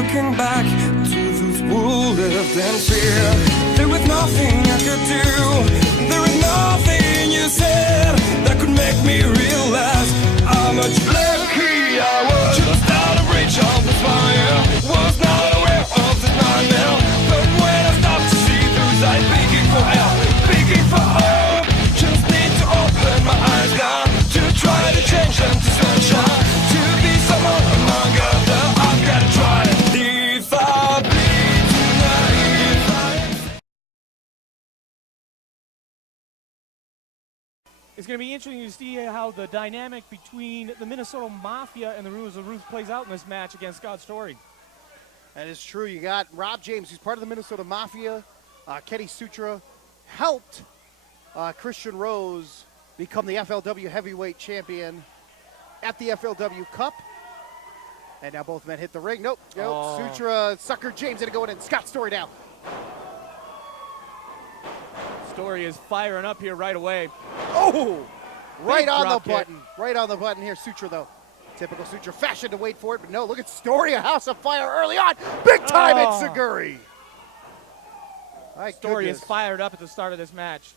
looking back to those who lived in fear. There was nothing I could do. There was nothing you said that could make me realize how much lucky I was. Just out of reach of the fire, was not aware of the nightmare. But when I stopped to see through sight, begging for help, begging for hope, just need to open my eyes now to try to change them to sunshine, to be someone among others. I've got to try. If I bleed tonight, It's going to be interesting to see how the dynamic between the Minnesota Mafia and the Rulers of Ruth plays out in this match against Scott Story. That is true. You got Rob James, who's part of the Minnesota Mafia. Kenny Sutra helped Christian Rose become the FLW heavyweight champion at the FLW Cup. And now both men hit the ring. Nope. Sutra suckered James into going in. Scott Story down. Story is firing up here right away. Oh! Right on the drop kick. button. Right on the button here. Sutra, though. Typical Sutra fashion to wait for it, but no, look at Story, a house of fire early on. Big time at Seguri. Story is fired up at the start of this match.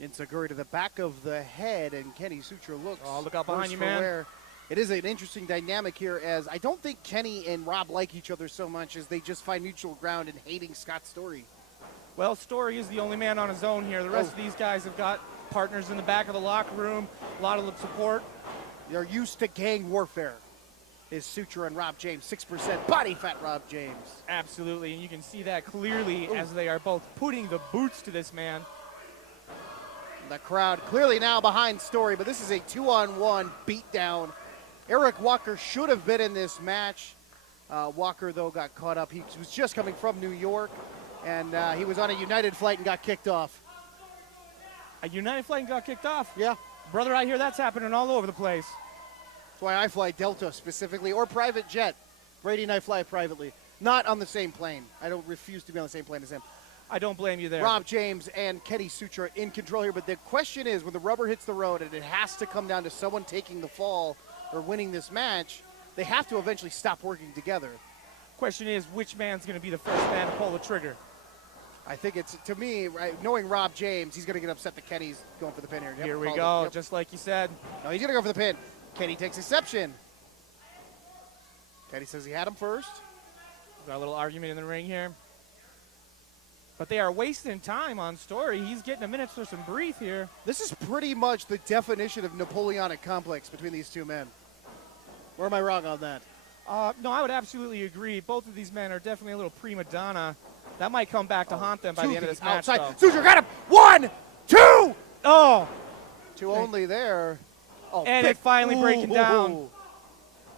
In Seguri to the back of the head, and Kenny Sutra looks. Oh, look out behind you, man. It is an interesting dynamic here, as I don't think Kenny and Rob like each other so much as they just find mutual ground in hating Scott Story. Well, Story is the only man on his own here. The rest of these guys have got partners in the back of the locker room, a lot of support. They're used to gang warfare. Is Sutra and Rob James, 6% body fat Rob James. Absolutely, and you can see that clearly as they are both putting the boots to this man. The crowd clearly now behind Story, but this is a 2-on-1 beatdown. Eric Walker should have been in this match. Walker, though, got caught up. He was just coming from New York, and he was on a United flight and got kicked off. A United flight and got kicked off? Yeah. Brother, I hear that's happening all over the place. That's why I fly Delta specifically, or private jet. Brady and I fly privately. Not on the same plane. I don't refuse to be on the same plane as him. I don't blame you there. Rob James and Kenny Sutra in control here, but the question is, when the rubber hits the road and it has to come down to someone taking the fall or winning this match, they have to eventually stop working together. Question is, which man's going to be the first man to pull the trigger? I think it's, to me, right, knowing Rob James, he's going to get upset that Kenny's going for the pin here. Here we go, just like you said. No, he's going to go for the pin. Kenny takes exception. Kenny says he had him first. Got a little argument in the ring here. But they are wasting time on Story. He's getting a minute for some breathe here. This is pretty much the definition of Napoleonic complex between these two men. Or am I wrong on that? No, I would absolutely agree. Both of these men are definitely a little prima donna. That might come back to haunt them by the end of this match, outside. though. Sutra got him. 1, 2. Oh. Two only there. Oh, and it finally breaking down.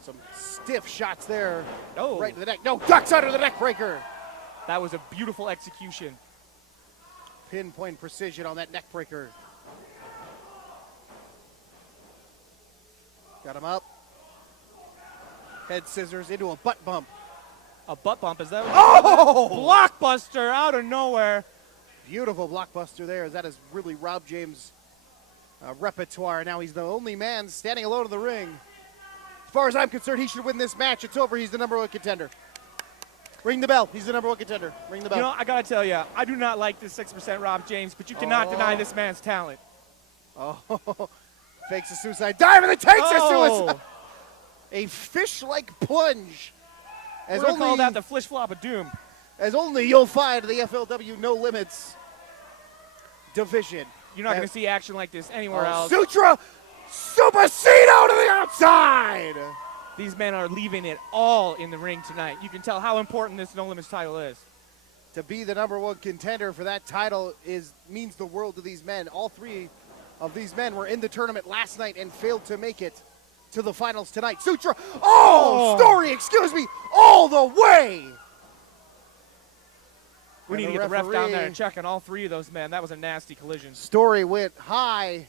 Some stiff shots there. Oh. Right to the neck. No, ducks under the neck breaker. That was a beautiful execution. Pinpoint precision on that neck breaker. Got him up. Head scissors into a butt bump. A butt bump, is that what? Oh! Blockbuster out of nowhere. Beautiful blockbuster there. That is really Rob James' repertoire. Now he's the only man standing alone in the ring. As far as I'm concerned, he should win this match. It's over. He's the #1 contender. Ring the bell. He's the #1 contender. Ring the bell. You know, I got to tell you, I do not like this 6% Rob James, but you cannot deny this man's talent. Oh, fakes a suicide dive and then takes a suicide. A fish-like plunge. We're going to call that the flish flop of doom. As only you'll find the FLW No Limits division. You're not going to see action like this anywhere else. Sutra Supercedo to the outside. These men are leaving it all in the ring tonight. You can tell how important this No Limits title is. To be the #1 contender for that title means the world to these men. All three of these men were in the tournament last night and failed to make it to the finals tonight. Sutra, Story, excuse me, all the way. We need to get the ref down there and check on all three of those men. That was a nasty collision. Story went high,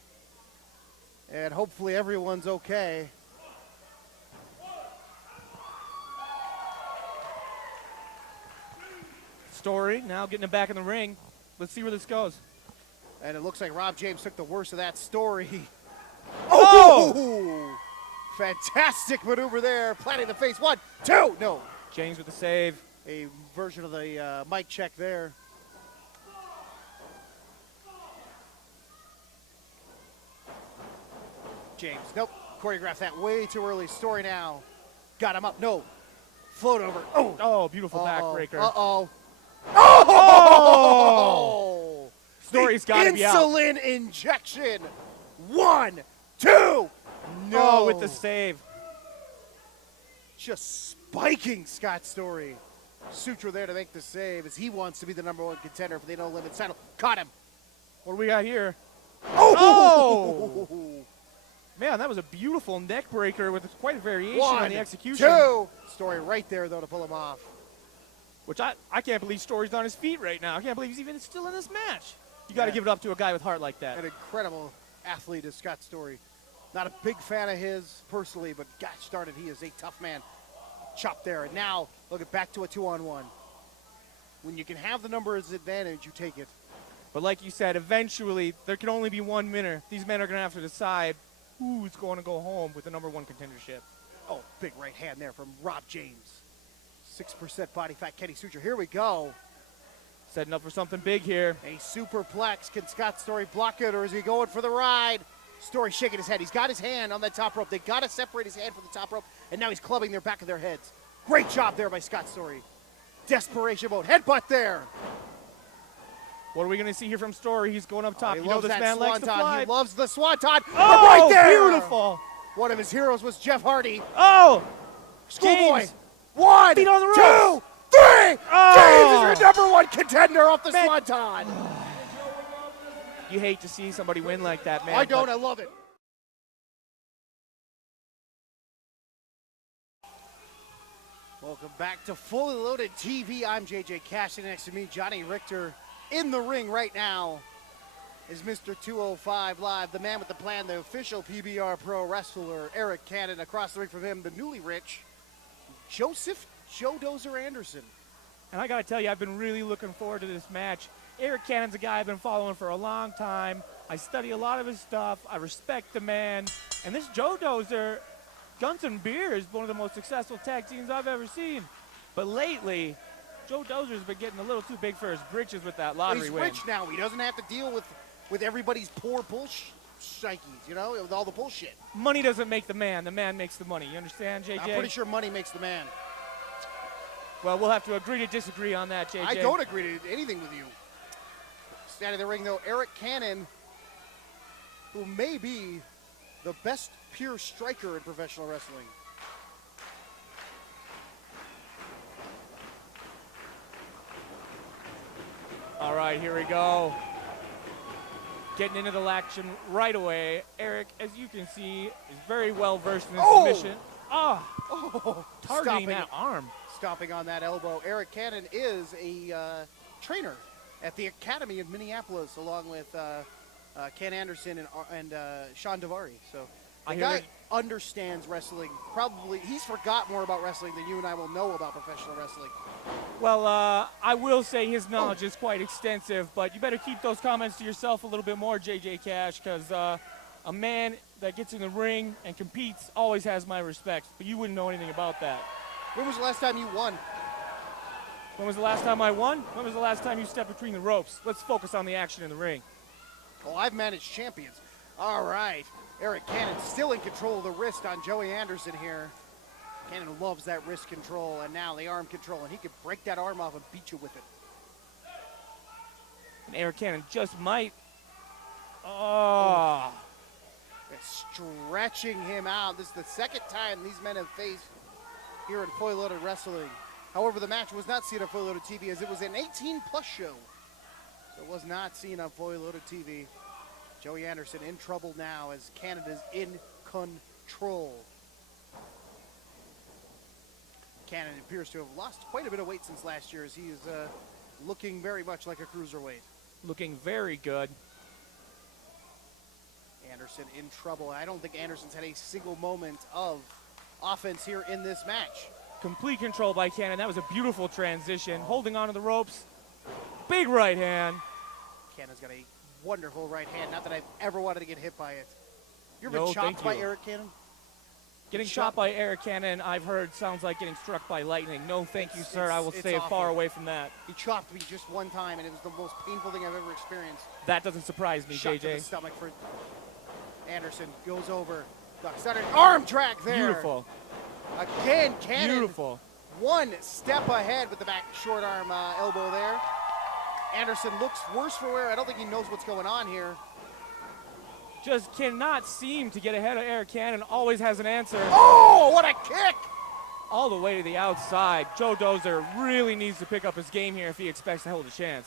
and hopefully everyone's okay. Story now getting him back in the ring. Let's see where this goes. And it looks like Rob James took the worst of that. Story. Fantastic maneuver there, planting the face. 1, 2, no. James with the save. A version of the mic check there. James, nope. Choreographed that way too early. Story now. Got him up, no. Float over, oh. Oh, beautiful backbreaker. Uh-oh. Oh! Story's got to be out. Insulin injection. 1, 2. No, with the save. Just spiking Scott Story. Sutra there to make the save as he wants to be the #1 contender for the No Limit title. Caught him. What do we got here? Oh! Man, that was a beautiful neck breaker with quite a variation 1, on the execution. 2. Story right there, though, to pull him off. Which I can't believe Story's on his feet right now. I can't believe he's even still in this match. You got to give it up to a guy with heart like that. An incredible athlete is Scott Story. Not a big fan of his personally, but gosh darn it, he is a tough man. Chop there, and now look at back to a 2-on-1. When you can have the numbers advantage, you take it. But like you said, eventually there can only be one winner. These men are going to have to decide who's going to go home with the #1 contendership. Oh, big right hand there from Rob James. 6% body fat, Kenny Sutra. Here we go. Setting up for something big here. A superplex. Can Scott Story block it, or is he going for the ride? Story shaking his head. He's got his hand on that top rope. They got to separate his hand from the top rope, and now he's clubbing their back of their heads. Great job there by Scott Story. Desperation mode. Headbutt there. What are we going to see here from Story? He's going up top. He You know loves this that man likes to swanton. fly. He loves the swanton. Oh, right there. Beautiful. One of his heroes was Jeff Hardy. Oh, Schoolboy. James. 1, Feet on the 2, ropes. 3. Oh. James is your #1 contender off the Man. swanton. You hate to see somebody win like that, man. I don't. but I love it. Welcome back to Fully Loaded TV. I'm JJ Cash, and next to me, Johnny Richter. In the ring right now is Mr. 205 Live, the man with the plan, the official PBR Pro wrestler, Arik Cannon. Across the ring from him, the newly rich Joseph Joe Dozer Anderson. And I got to tell you, I've been really looking forward to this match. Arik Cannon's a guy I've been following for a long time. I study a lot of his stuff. I respect the man. And this Joe Dozer, Guns and Beer, is one of the most successful tag teams I've ever seen. But lately, Joe Dozer's been getting a little too big for his britches with that lottery He's win. rich now. He doesn't have to deal with everybody's poor bullshikes, you know, with all the bullshit. Money doesn't make the man makes the money. You understand, JJ? I'm pretty sure money makes the man. Well, we'll have to agree to disagree on that, JJ. I don't agree to anything with you. Standing in the ring, though, Arik Cannon, who may be the best pure striker in professional wrestling. All right, here we go. Getting into the action right away. Arik, as you can see, is very well versed in his submission. Oh, Targeting that arm. Stomping on that elbow. Arik Cannon is a trainer at the Academy in Minneapolis, along with Ken Anderson and Sean Davari. So the guy understands wrestling. Probably he's forgot more about wrestling than you and I will know about professional wrestling. Well, I will say his knowledge is quite extensive, but you better keep those comments to yourself a little bit more, JJ Cash, because a man that gets in the ring and competes always has my respect, but you wouldn't know anything about that. When was the last time you won? When was the last time I won? When was the last time you stepped between the ropes? Let's focus on the action in the ring. Oh, I've managed champions. All right. Arik Cannon still in control of the wrist on Joey Anderson here. Cannon loves that wrist control, and now the arm control, and he could break that arm off and beat you with it. And Arik Cannon just might. Oh. It's stretching him out. This is the second time these men have faced here in Fully Loaded Wrestling. However, the match was not seen on Fully Loaded TV as it was an 18-plus show. So it was not seen on Fully Loaded TV. Joey Anderson in trouble now as Canada's in control. Cannon appears to have lost quite a bit of weight since last year as he is looking very much like a cruiserweight. Looking very good. Anderson in trouble. I don't think Anderson's had a single moment of offense here in this match. Complete control by Cannon. That was a beautiful transition. Holding onto the ropes. Big right hand. Cannon's got a wonderful right hand. Not that I've ever wanted to get hit by it. You ever No, been chopped thank by you. Arik Cannon? Getting shot by Arik Cannon, I've heard, sounds like getting struck by lightning. No, thank you, sir. I will stay far away from that. He chopped me just one time, and it was the most painful thing I've ever experienced. That doesn't surprise me, Shot JJ. to the stomach for Anderson. Goes over. Ducks under. Arm drag there. Beautiful. Again, Cannon. Beautiful. One step ahead with the back short arm elbow there. Anderson looks worse for wear. I don't think he knows what's going on here. Just cannot seem to get ahead of Arik Cannon. Always has an answer. Oh, what a kick! All the way to the outside. Joe Dozer really needs to pick up his game here if he expects to hold a chance.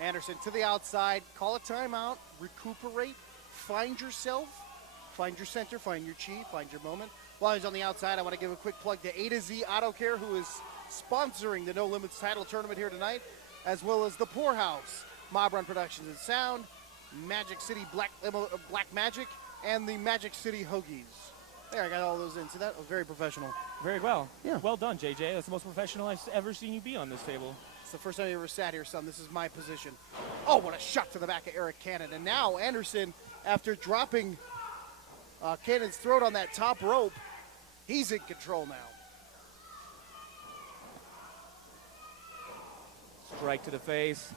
Anderson to the outside. Call a timeout. Recuperate. Find yourself. Find your center. Find your chi. Find your moment. While he's on the outside, I want to give a quick plug to A to Z Auto Care, who is sponsoring the No Limits title tournament here tonight, as well as the Poorhouse, Mob Run Productions and Sound, Magic City Black Magic, and the Magic City Hoagies. There, I got all those in. See that? Very professional. Very well. Yeah. Well done, JJ. That's the most professional I've ever seen you be on this table. It's the first time I ever sat here, son. This is my position. Oh, what a shot to the back of Arik Cannon. And now Anderson, after dropping Cannon's throat on that top rope, he's in control now. Strike to the face.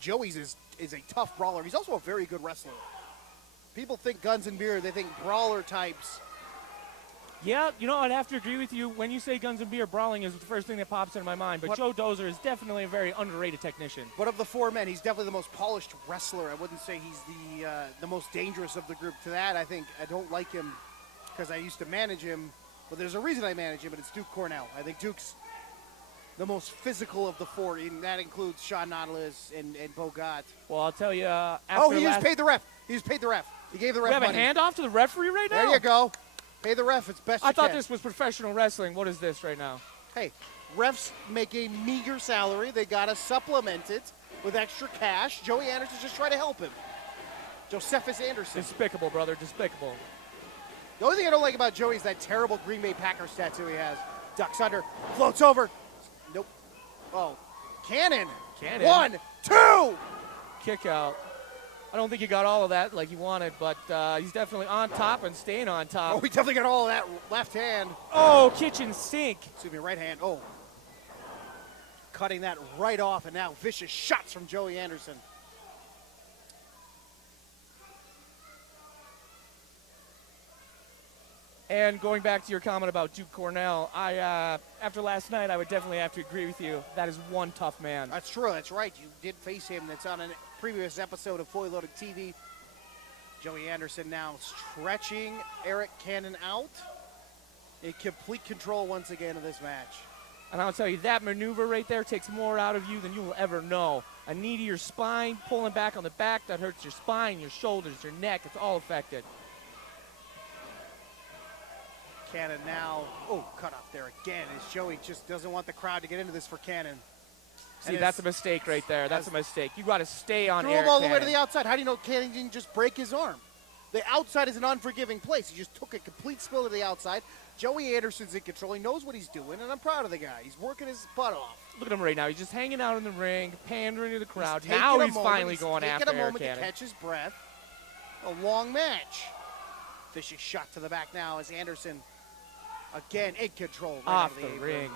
Joey's is a tough brawler. He's also a very good wrestler. People think Guns and Beer, they think brawler types. Yeah, you know, I'd have to agree with you. When you say Guns and Beer, brawling is the first thing that pops into my mind. But Joe Dozer is definitely a very underrated technician. But of the four men, he's definitely the most polished wrestler. I wouldn't say he's the most dangerous of the group. To that, I don't like him because I used to manage him. But there's a reason I manage him, and it's Duke Cornell. I think Duke's the most physical of the four, and that includes Sean Nautilus and Bogat. Well, I'll tell you, he just paid the ref. He just paid the ref. He gave the ref money. We have a handoff to the referee right now? There you go. Pay the ref. It's best I thought this was professional wrestling. What is this right now? Hey, refs make a meager salary. They got to supplement it with extra cash. Joey Anderson's just trying to help him. Josephus Anderson. Despicable, brother. Despicable. The only thing I don't like about Joey is that terrible Green Bay Packers tattoo he has. Ducks under. Floats over. Nope. Oh. Cannon. 1, 2. Kick out. I don't think he got all of that like he wanted, but he's definitely on top and staying on top. Oh, he definitely got all of that left hand. Oh, kitchen sink. Excuse me, right hand. Oh. Cutting that right off, and now vicious shots from Joey Anderson. And going back to your comment about Duke Cornell, after last night, I would definitely have to agree with you. That is one tough man. That's true. That's right. You did face him. That's on a previous episode of Fully Loaded TV. Joey Anderson now stretching Arik Cannon out. In complete control once again of this match. And I'll tell you, that maneuver right there takes more out of you than you will ever know. A knee to your spine, pulling back on the back, that hurts your spine, your shoulders, your neck. It's all affected. Cannon now, cut off there again as Joey just doesn't want the crowd to get into this for Cannon. See, that's a mistake right there. That's a mistake. You got to stay on Arik Threw him all the Cannon. way to the outside. How do you know Cannon didn't just break his arm? The outside is an unforgiving place. He just took a complete spill to the outside. Joey Anderson's in control. He knows what he's doing, and I'm proud of the guy. He's working his butt off. Look at him right now. He's just hanging out in the ring, pandering to the crowd. He's Now he's finally going after taking a Arik moment Cannon. to catch his breath. A long match. Vicious shot to the back now as Anderson, again, in control. Right Off out of the apron. ring.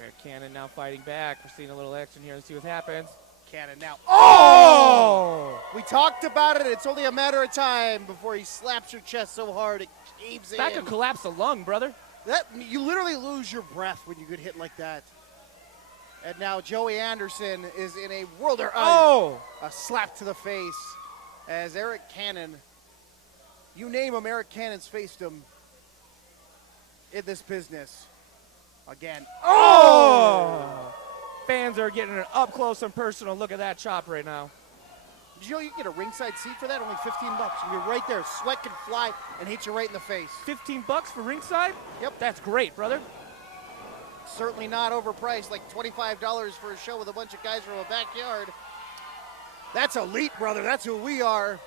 Arik Cannon now fighting back. We're seeing a little action here. Let's see what happens. Cannon now. Oh! We talked about it. It's only a matter of time before he slaps your chest so hard it caves in. That could collapse a lung, brother. You literally lose your breath when you get hit like that. And now Joey Anderson is in a world of a slap to the face as Arik Cannon, you name him, Arik Cannon's faced him in this business. Again. Oh! Fans are getting an up close and personal look at that chop right now. Did you know you can get a ringside seat for that? Only $15. You'll be right there. Sweat can fly and hit you right in the face. $15 for ringside? Yep. That's great, brother. Certainly not overpriced, like $25 for a show with a bunch of guys from a backyard. That's elite, brother. That's who we are.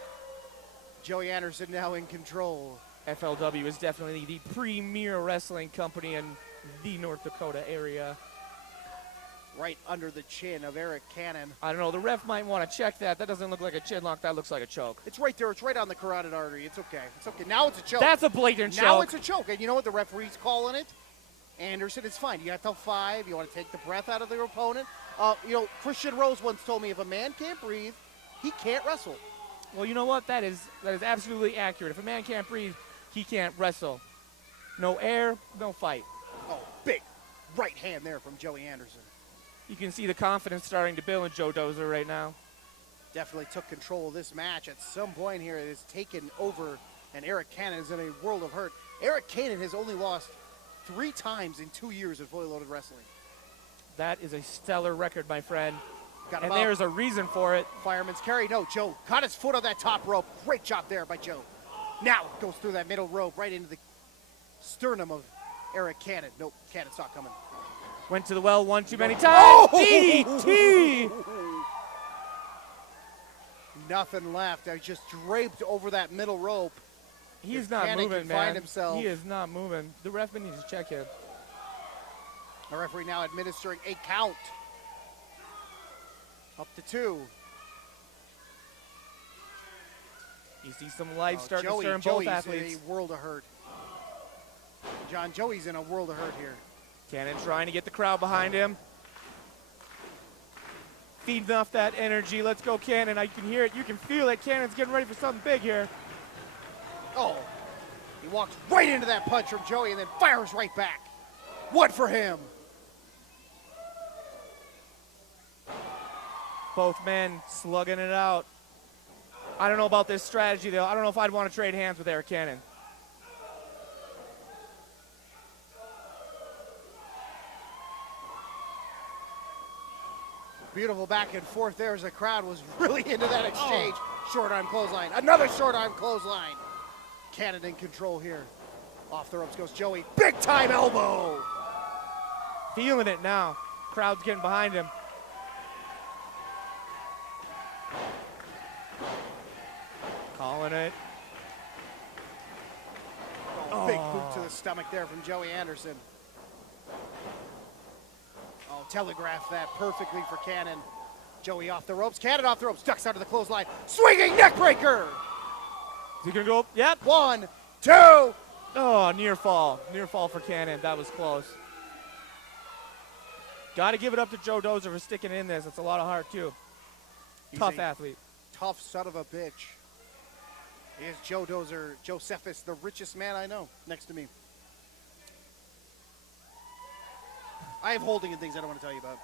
Joey Anderson now in control. FLW is definitely the premier wrestling company in the North Dakota area. right under the chin of Arik Cannon. I don't know. The ref might want to check that. That doesn't look like a chin lock. That looks like a choke. It's right there. It's right on the carotid artery. It's okay. It's okay. Now it's a choke. That's a blatant choke. Now it's a choke. And you know what? The referee's calling it. Anderson, it's fine. You got till 5. You want to take the breath out of your opponent. Christian Rose once told me if a man can't breathe, he can't wrestle. Well, you know what? That is absolutely accurate. If a man can't breathe, he can't wrestle. No air, no fight. Oh, big right hand there from Joey Anderson. You can see the confidence starting to build in Joe Dozer right now. Definitely took control of this match. At some point here, it is taken over, and Arik Cannon is in a world of hurt. Arik Cannon has only lost 3 times in 2 years of fully loaded wrestling. That is a stellar record, my friend. Got and him up. there's a reason for it. Fireman's carry. No, Joe caught his foot on that top rope. Great job there by Joe. Now goes through that middle rope right into the sternum of Arik Cannon. Nope, Cannon's not coming. Went to the well one too many times. DT! Nothing left. I just draped over that middle rope. He's If not Cannon moving, can man. find himself. He is not moving. The ref needs to check him. The referee now administering a count. Up to 2. You see some life starting to stir in both athletes. In a world of hurt. Joey's in a world of hurt here. Cannon trying to get the crowd behind him. Feeding off that energy. Let's go, Cannon. I can hear it. You can feel it. Cannon's getting ready for something big here. Oh, he walks right into that punch from Joey and then fires right back. What for him? Both men slugging it out. I don't know about this strategy, though. I don't know if I'd want to trade hands with Arik Cannon. Beautiful back and forth there as the crowd was really into that exchange. Short arm clothesline. Another short arm clothesline. Cannon in control here. Off the ropes goes Joey. Big time elbow. Feeling it now. Crowd's getting behind him. Calling it. Oh, big boot to the stomach there from Joey Anderson. Oh, telegraphed that perfectly for Cannon. Joey off the ropes. Cannon off the ropes. Ducks out of the clothesline. Swinging neck breaker. Is he going to go? Yep. 1, 2. Oh, near fall. Near fall for Cannon. That was close. Got to give it up to Joe Dozer for sticking in this. It's a lot of heart, too. Tough athlete. Tough son of a bitch. He is Joe Dozer, Josephus, the richest man I know, next to me. I have holding and things I don't want to tell you about.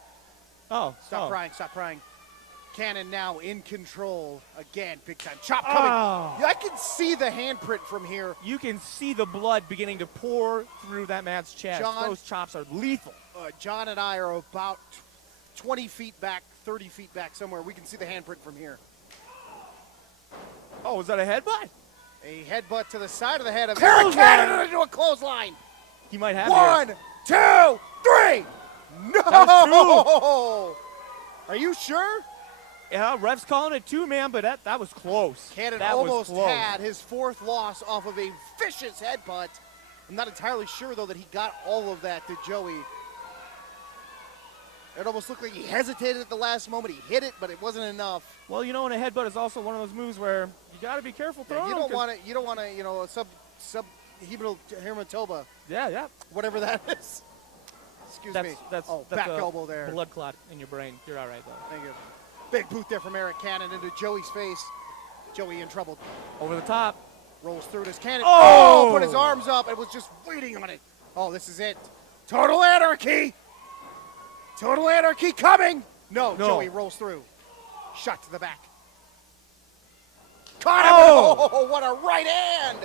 Oh. Stop crying, stop crying. Cannon now in control. Again, big time chop coming. Oh. I can see the handprint from here. You can see the blood beginning to pour through that man's chest. Those chops are lethal. John and I are about 20 feet back, 30 feet back somewhere. We can see the handprint from here. Oh, was that a headbutt? A headbutt to the side of the head of Arik Cannon into a clothesline. He might have 1, 2, 3. No! Are you sure? Yeah, ref's calling it too, man, but that was close. Cannon that almost was close. had his 4th loss off of a vicious headbutt. I'm not entirely sure, though, that he got all of that to Joey. It almost looked like he hesitated at the last moment. He hit it, but it wasn't enough. Well, you know, and a headbutt is also one of those moves where you got to be careful throwing. You don't want to. You don't want to. You know, a hematoma. Yeah. Whatever that is. Excuse me. That's back elbow there. Blood clot in your brain. You're all right though. Thank you. Big boot there from Arik Cannon into Joey's face. Joey in trouble. Over the top. Rolls through this Cannon. Oh! Put his arms up and was just waiting on it. Oh, this is it. Total anarchy. Total anarchy coming. No, Joey rolls through. Shot to the back. Caught him. Oh, what a right hand.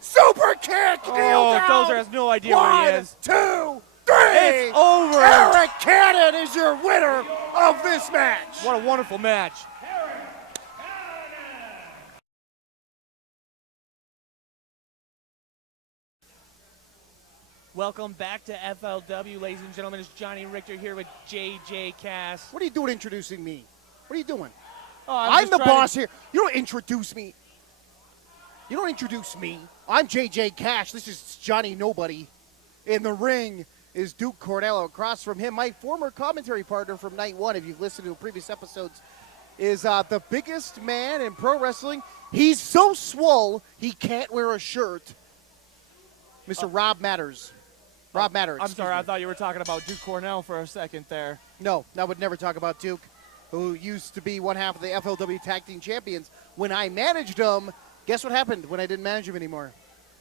Super kick. Kneel down. Dozer has no idea where he is. 1, 2, 3. It's over. Arik Cannon is your winner of this match. What a wonderful match. Welcome back to FLW, ladies and gentlemen. It's Johnny Richter here with JJ Cass. What are you doing introducing me? What are you doing? Oh, I'm the boss here. You don't introduce me. I'm JJ Cash. This is Johnny Nobody in the ring. is Duke Cornell. Across from him, my former commentary partner from night one, if you've listened to previous episodes, is the biggest man in pro wrestling. He's so swole, he can't wear a shirt. Mr. Rob Matters. Rob Matters. I'm sorry, I thought you were talking about Duke Cornell for a second there. No, I would never talk about Duke, who used to be one half of the FLW Tag Team Champions. When I managed him, guess what happened when I didn't manage him anymore?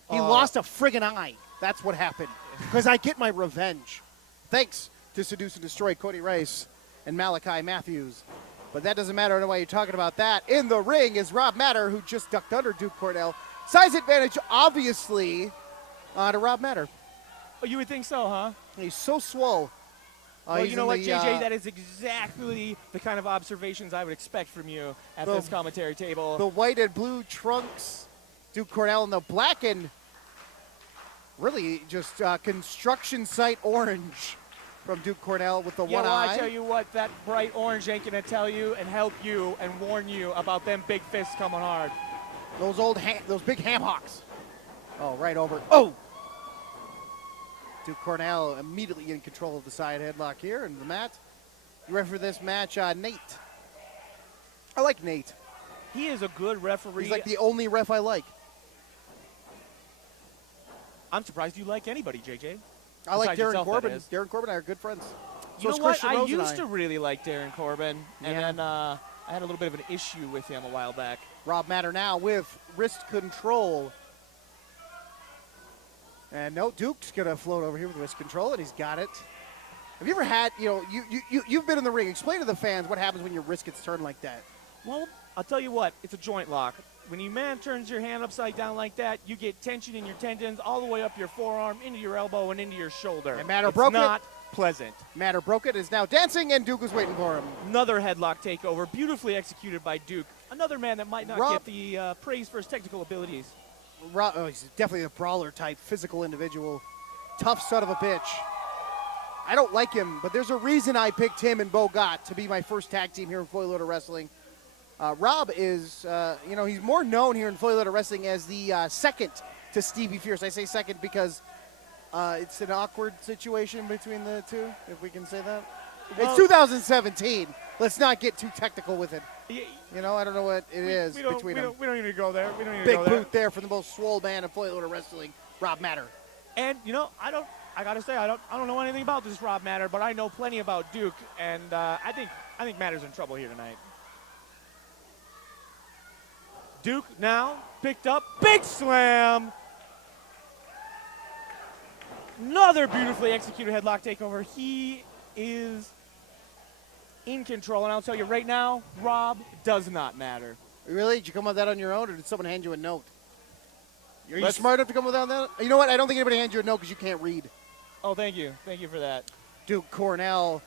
He lost a friggin' eye. That's what happened. Because I get my revenge. Thanks to Seduce and Destroy Cody Rice and Malachi Matthews. But that doesn't matter. I don't know why you're talking about that. In the ring is Rob Matter, who just ducked under Duke Cornell. Size advantage, obviously, to Rob Matter. Oh, you would think so, huh? He's so swole. Well, you know what, JJ? That is exactly the kind of observations I would expect from you at this commentary table. The white and blue trunks, Duke Cornell, and the black and really just construction site orange from Duke Cornell with the one eye. I tell you what, that bright orange ain't going to tell you and help you and warn you about them big fists coming hard. Those big ham hocks. Oh, right over. Oh! Duke Cornell immediately in control of the side headlock here, and the mat. The ref for this match, Nate. I like Nate. He is a good referee. He's like the only ref I like. I'm surprised you like anybody, JJ. I like Darren yourself, Corbin. that is. Darren Corbin and I are good friends. You So know is what? Christian I Rose and used to really like Darren Corbin, and then I had a little bit of an issue with him a while back. Rob Matter now with wrist control. And no, Duke's going to float over here with wrist control, and he's got it. Have you ever had, you've been in the ring. Explain to the fans what happens when your wrist gets turned like that. Well, I'll tell you what, it's a joint lock. When your man turns your hand upside down like that, you get tension in your tendons all the way up your forearm, into your elbow, and into your shoulder. And Matter it's broke it. not pleasant. Matter broke it, is now dancing, and Duke is waiting for him. Another headlock takeover, beautifully executed by Duke. Another man that might not get the praise for his technical abilities. He's definitely a brawler type, physical individual. Tough son of a bitch. I don't like him, but there's a reason I picked him and Bogat to be my first tag team here in Floyd Loader Wrestling. Rob is, he's more known here in Floyd Loader Wrestling as the second to Stevie Fierce. I say second because it's an awkward situation between the two, if we can say that. Well, it's 2017. Let's not get too technical with it. I don't know what it is between them. We don't need to go there. Big boot there from the most swole man in Floyd Loader Wrestling, Rob Matter. And I gotta say, I don't know anything about this Rob Matter, but I know plenty about Duke, and I think Matter's in trouble here tonight. Duke now picked up, big slam. Another beautifully executed headlock takeover. He is in control, and I'll tell you right now, Rob does not matter. Really? Did you come up with that on your own, or did someone hand you a note? Are you smart enough to come up with that? You know what? I don't think anybody hands you a note because you can't read. Oh, thank you. Thank you for that. Duke Cornell.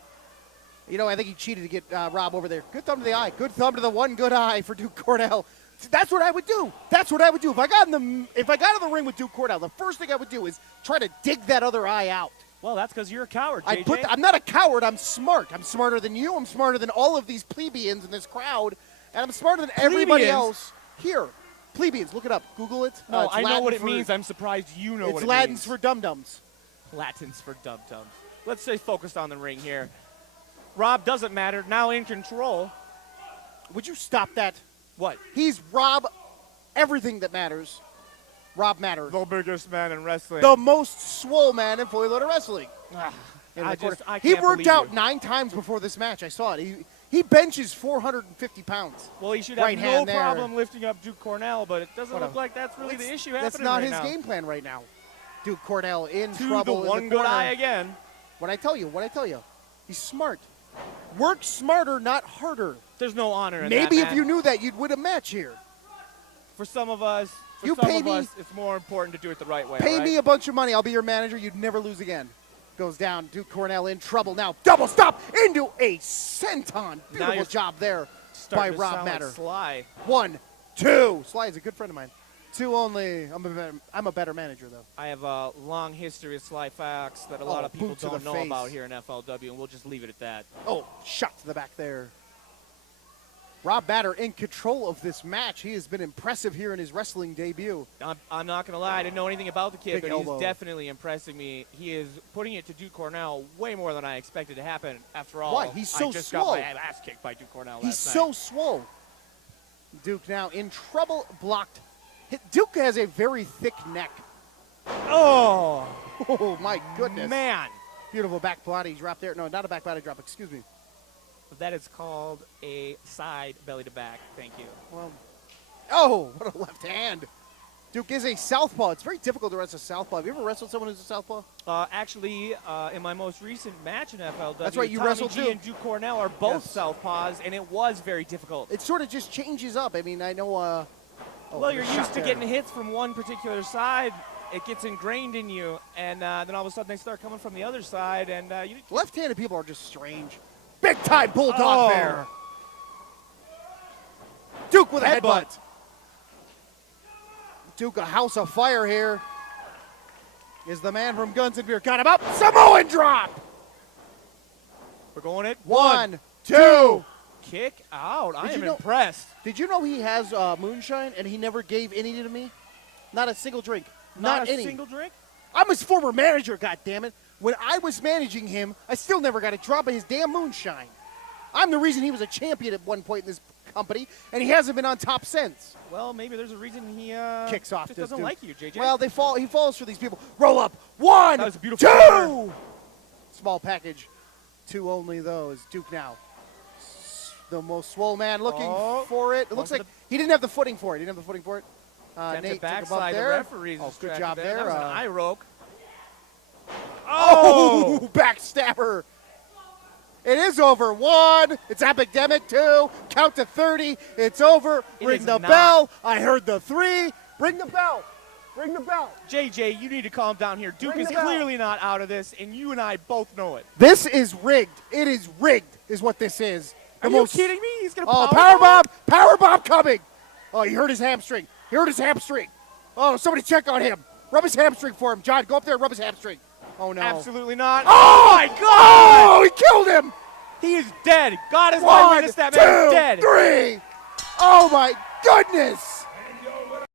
I think he cheated to get Rob over there. Good thumb to the eye. Good thumb to the one good eye for Duke Cornell. That's what I would do. That's what I would do. If I got in the ring with Duke Cornell, the first thing I would do is try to dig that other eye out. Well, that's because you're a coward, JJ. I'm not a coward. I'm smart. I'm smarter than you. I'm smarter than all of these plebeians in this crowd. And I'm smarter than everybody else here. Plebeians, look it up. Google it. No, I know what it means. I'm surprised you know what it means. It's Latins for dum-dums. Latins for dum-dums. Let's stay focused on the ring here. Rob doesn't matter. Now in control. Would you stop that? What? He's Rob everything that matters. Rob Matter. The biggest man in wrestling. The most swole man in Floyd Loader Wrestling. He worked out 9 times before this match. I saw it. He benches 450 pounds. Well, he should have no problem lifting up Duke Cornell, but it doesn't look like that's really the issue happening That's not right his now. game plan right now. Duke Cornell in To trouble. the one good eye again. What I tell you. He's smart. Work smarter, not harder. There's no honor in Maybe that, if you knew that, you'd win a match here. For some of us, it's more important to do it the right way. Pay me a bunch of money. I'll be your manager. You'd never lose again. Goes down. Duke Cornell in trouble now. Double stop into a senton. Beautiful job there by Rob Matter. Like Sly. 1, 2. Sly is a good friend of mine. 2 only. I'm a better manager, though. I have a long history of Sly Fox that a lot of people don't know about here in FLW, and we'll just leave it at that. Oh, shot to the back there. Rob Batter in control of this match. He has been impressive here in his wrestling debut. I'm not going to lie. I didn't know anything about the kid, Big but elbow. he's definitely impressing me. He is putting it to Duke Cornell way more than I expected to happen. After all, Why? He's so I just swole. got my ass kicked by Duke Cornell He's last so night. swole. Duke now in trouble, blocked. Duke has a very thick neck. Oh, Oh, my goodness. man. Beautiful back body drop there. No, not a back body drop, excuse me. That is called a side belly to back. Thank you. Well, oh, what a left hand. Duke is a southpaw. It's very difficult to wrestle southpaw. Have you ever wrestled someone who's a southpaw? Actually, in my most recent match in FLW, That's right, you Tommy wrestled G too. and Duke Cornell are both Yes. southpaws, and it was very difficult. It sort of just changes up. I mean, I know. Well, you're shot used to there. getting hits from one particular side. It gets ingrained in you, and then all of a sudden they start coming from the other side, and you Left-handed people are just strange. Big time bulldog Oh. there. Duke with a headbutt. Duke, a house of fire here. Is the man from Guns and Beer. Got him up. Samoan drop. we're going it. One, two. Kick out. I Did am you know- impressed. Did you know he has moonshine and he never gave any to me? Not a single drink. Not a any. single drink? I'm his former manager, goddammit. When I was managing him, I still never got a drop of his damn moonshine. I'm the reason he was a champion at one point in this company, and he hasn't been on top since. Well, maybe there's a reason he Kicks off just this doesn't dude. like you, JJ. Well, he falls for these people. Roll up. One, That was a beautiful two. corner. Small package. Two only those. Duke now. The most swole man looking Oh. for it. It looks Onto like he didn't have the footing for it. He didn't have the footing for it. Attempted Nate took him up backside. The there. referee's Oh, good distracted job there. That was an eye roke. Oh, backstabber. It is over. One. It's epidemic. Two. Count to 30. It's over. It Ring is the not. bell. I heard the three. Ring the bell. Ring the bell. JJ, you need to calm down here. Duke Ring is the bell. clearly not out of this, and you and I both know it. This is rigged. It is rigged, is what this is. Are you kidding me? He's going to Oh, power bomb. Power bomb coming. Oh, he hurt his hamstring. He hurt his hamstring. Oh, somebody check on him. Rub his hamstring for him. John, go up there and rub his hamstring. Oh, no. Absolutely not. Oh, my God! Oh, he killed him. He is dead. God is my One, witness. That man is two, dead. three. Oh, my goodness.